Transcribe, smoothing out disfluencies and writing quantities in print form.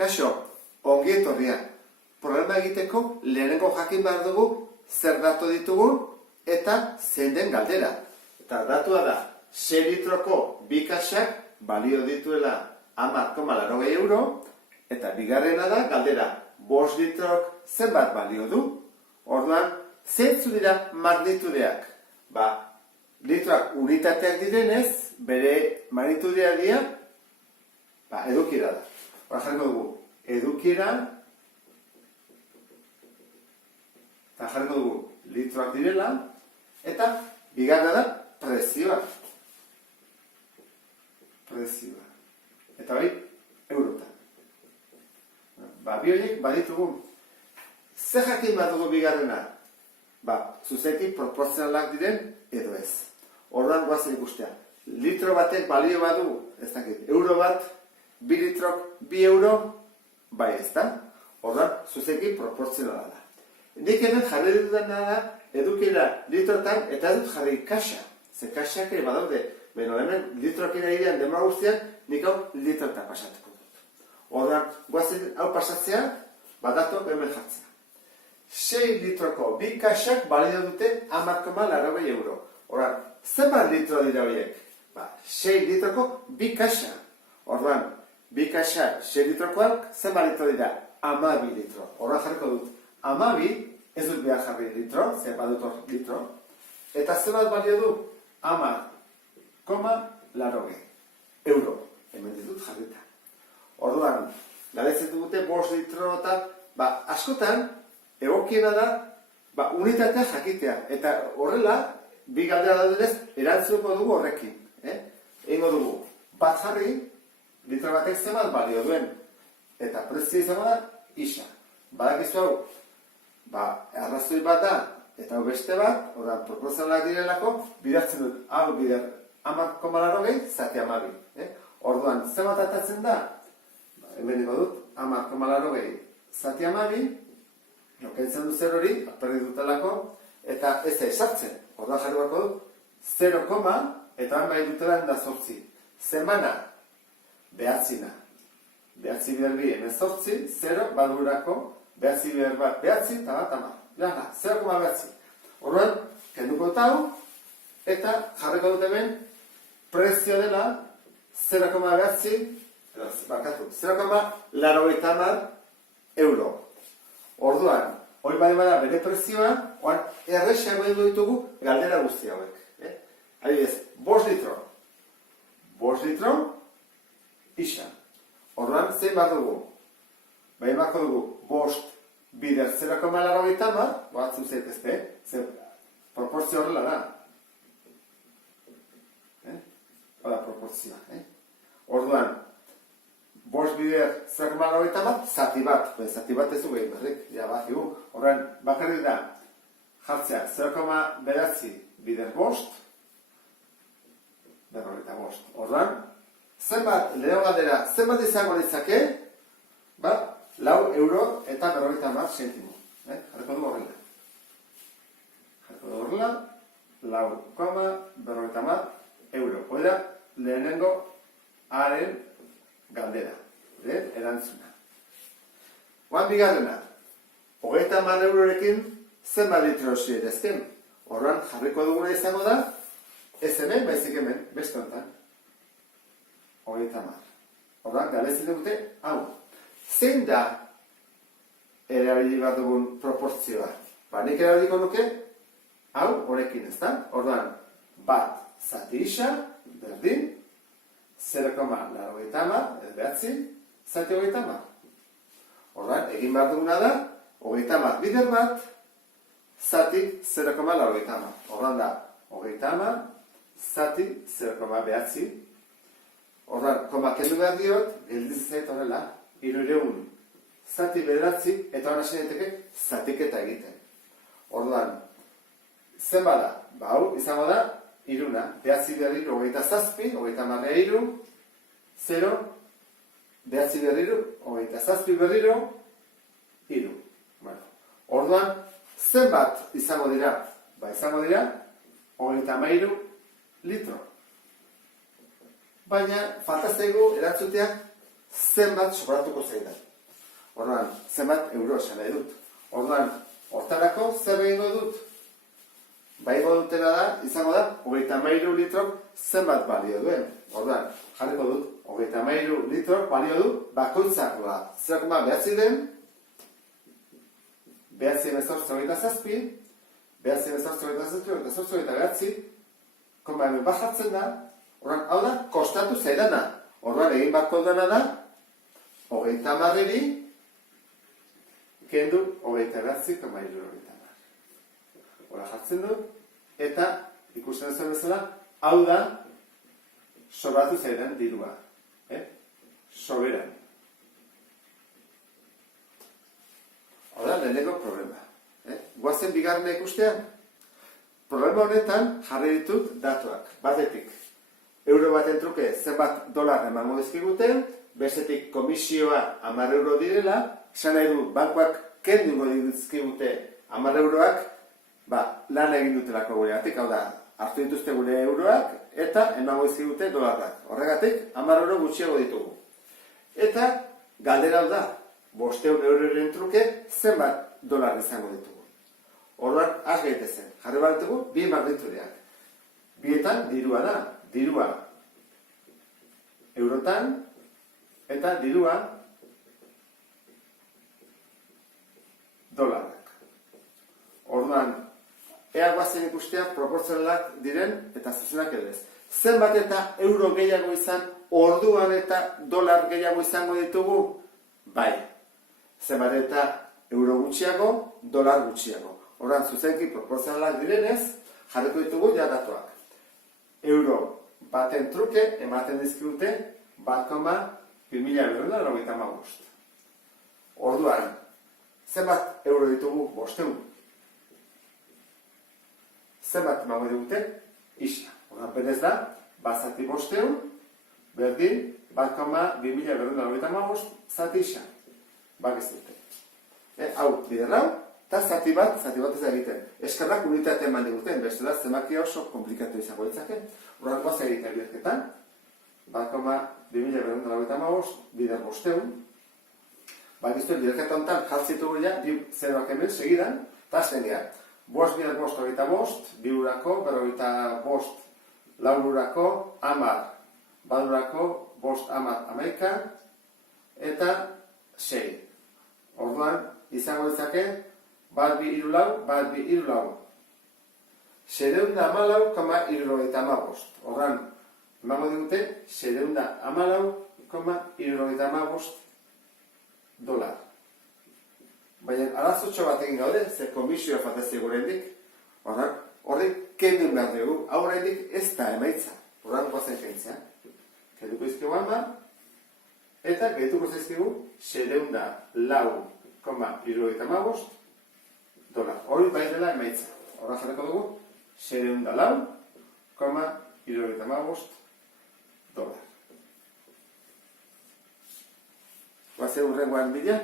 Kaixo, ongi etorria. Problema egiteko lehenengo jakin behar dugu zer datu ditugun eta zein den galdera. Eta datua da, 6 litroko bi kaxak balio dituela 10,80 euro, eta bigarrena da galdera, 5 litrok zenbat balio du? Orduan, zeintzu dira magnitudeak? Litroak unitateak direnez, bere magnitudea dira, edukiera da. Hora jarriko dugu, edukiera, eta jarriko dugu litroak direla, eta bigarrena da prezioa. Prezioa. Eta bai, eurotan. Bi horiek baditugu. Zer jakin bat dugu bigarrena? Zuzenki proportzionalak diren edo ez. Orduan guazen ikustea. Litro batek balio badu, ez dakit, euro bat, 2 litrok 2 euro, bai ez da. Orduan, zuzenki proportzionala da. Nik hemen jarri dutena da, edukiera litrotan, eta ez dut jarri kaxa. Ze kaxak ere badaude. Beno, hemen litroak iragidean demora guztiak, nik hau litrotan pasatuko dut. Orduan, guazen hau pasatzea, badatok hemen jartzea. 6 litroko bi kaxak balio dute 10,80 euro. Orduan, zenbat litro dira horiek? 6 litroko bi kaxa. Orduan, bi kaxa 6 litrokoak zenbat litro dira? 12 litro. Orduan jarriko dut. 12, ez dut behar jarri litro, zer badut hor litro. Eta zenbat balio du? 10,80 euro. Hemen ditut jarrita. Orduan, galetzen dugute 5 litro eta, askotan, egokiena da, unitatea jakitea. Eta horrela, bi galdera daudenez, erantzuko dugu horrekin. Egingo dugu, bat jarri, litro batek zenbat balio duen. Eta prezioa izango da, isa. Badakizu hau, arrazoi bat da, eta hau beste bat, ordan proporzionalak direlako, bidatzen dut, hau bider, 10,80, zati 12. Orduan, zenbat atatzen da? Hemen niko dut, 10,80, zati 12, lokentzen du zer hori, aperri dutelako, eta ez da esartzen. Orduan jarri bako dut, 0, eta han bai dutela da 8. Zemana, behatzina. Behatzi bider bi, hemen 8, 0, badurako, behatzi bider bat, behatzi, eta bat, ama. Lana, 0,behatzi. Orduan, kenduko tau, eta jarriko dut hemen, prezio dela, 0,behatzi, bakatu, 0,80 euro. Orduan, hori bada bere prezioa, errexiago edo ditugu galdera guzti hauek. Adibidez, 5 litro. 5 litro, isa. Orduan, zein bat dugu? Behin bako dugu, 5 bider 0,80, batzu zaitezte, zer proportzio horrela da. Hora proportzioa. Orduan, 5 bider 0,80, zati bat. Zati bat ez du gehi berrik, Horren, bakarrik da, jartzea 0,9 bider 5, 5. Orduan, zenbat, leheno galdera, zenbat izango litzake, 4 euro eta 50 sentimo. Jarriko du horrela. Jarriko du horrela, 4,50 euro. Hora, lehenengo haren galdera, erantzuna. Oan bigarrena, 30 eurorekin zenbat litro zirezken. Horran jarriko duguna izango da, ez hemen, baizik hemen, beste honetan. 30. Horran, galetzen dute, hau. Zein da erabili bat dugun proportzioa? Nik erabiliko nuke, hau, horrekin ez da. Horran, bat zati isa, berdin, 0,80, ez behatzi, zati 30. Horran, egin behar duguna da, 30 bider bat, zati 0,80. Horran da, 30, zati 0,behatzi. Horran, koma kendu behar diot, gelditzen zait horrela, 300, zati bederatzi, eta hona seneteke, zatiketa egiten. Horran, zen bada, hau, izango da, iruna, behatzi berriru, 27, 30 0, behatzi berriru, 27 berriru, iru. Orduan, zenbat izango dira? Izango dira, 33 litro. Baina, falta zaigu erantzuteak zenbat sobratuko zaidan. Orduan, zenbat euro esan nahi dut. Orduan, hortarako zer egingo dut? Baigo dutena da, izango da, 33 litrok zenbat balio duen. Orduan, jarriko dut, 33 litrok balio du, bakoitzak da, 0,9 den, 9,8 koma bajatzen da, orduan, hau da, kostatu zaidana. Orduan, egin bako dena da, 30 kendu 29,30. Hora jartzen du, eta ikusten zuen bezala, hau da, sobratu zaidan dirua. Soberan. Hau da, leheneko problema. Guazen bigarrena ikustean. Problema honetan jarri ditut datuak. Batetik, euro baten truke zenbat dolar emango dizkiguten, bestetik komisioa 10 euro direla, esan nahi du, bankoak kenduko dizkigute 10 euroak, lan egin dutelako guregatik, hau da, hartu dituzte gure euroak, eta emango dizkigute dolarrak. Horregatik, 10 euro gutxiago ditugu. Eta, galdera hau da, 500 euroren truke zenbat dolar izango ditugu. Orduan, az gaitezen. Jarri bat ditugu, bi magnitudeak. Bietan, dirua da. Dirua eurotan, eta dirua dolarak. Orduan, ea guazen ikustea proportzionalak diren eta zuzenak edo ez. Zenbat eta euro gehiago izan, orduan eta dolar gehiago izango ditugu? Bai. Zenbat eta euro gutxiago, dolar gutxiago. Orduan, zuzenki proportzionalak direnez, jarriko ditugu datuak. Euro baten truke ematen dizkigute 1,2095. Orduan, zenbat euro ditugu 500? Zenbat emango digute? Isa. Orduan, berez da, zati 500, berdin, 1,2095 zati isa. Ez dute. Hau, bider hau, eta zati bat ez da egiten. Eskarrak unitate eman diguten, bestela zemakia oso komplikatu izango ditzake. Horren goaz egiten bierketan, 1,2095 bider 500. Biztu, bierketa honetan jartzitu gure, bi zeroak hemen segidan, eta azten geha. 5 bider 5, 25, 2 urako, 45, 4 urako, 10, badurako, 5, 10, 11, eta 6. Orduan, izango ditzake, bat bi iru lau. 714,75. Horran, emango digute, 714,75 dolar. Baina, arazotxo bat egin gaude, ze komisioa fatazio gurendik. Horran, horrek kendun behar dugu, aurrendik ez da emaitza. Horran, guazen jentzea. Kenduko izkigu ama, eta gehituko zaizkigu, 704,75 dolar. Hori bai dela emaitza. Horra jarriko dugu, 704,75 dolar. Guazen urrengoan bidean.